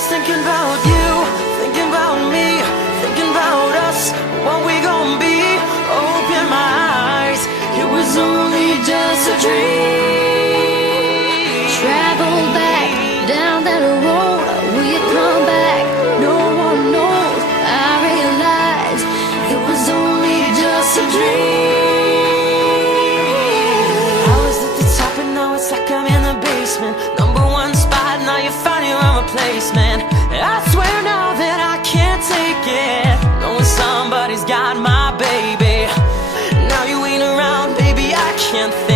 was thinking about you, thinking about me, thinking about us, what we gon' be. Open my eyes, it was only just a dream. Travel back down that road, will you come back? No one knows. I realized it was only just a dream. I was at the top and now it's like I'm in the basement. Number one spot, now you're finding your replacement. I swear now that I can't take it, knowing somebody's got my baby. Now you ain't around, baby, I can't think.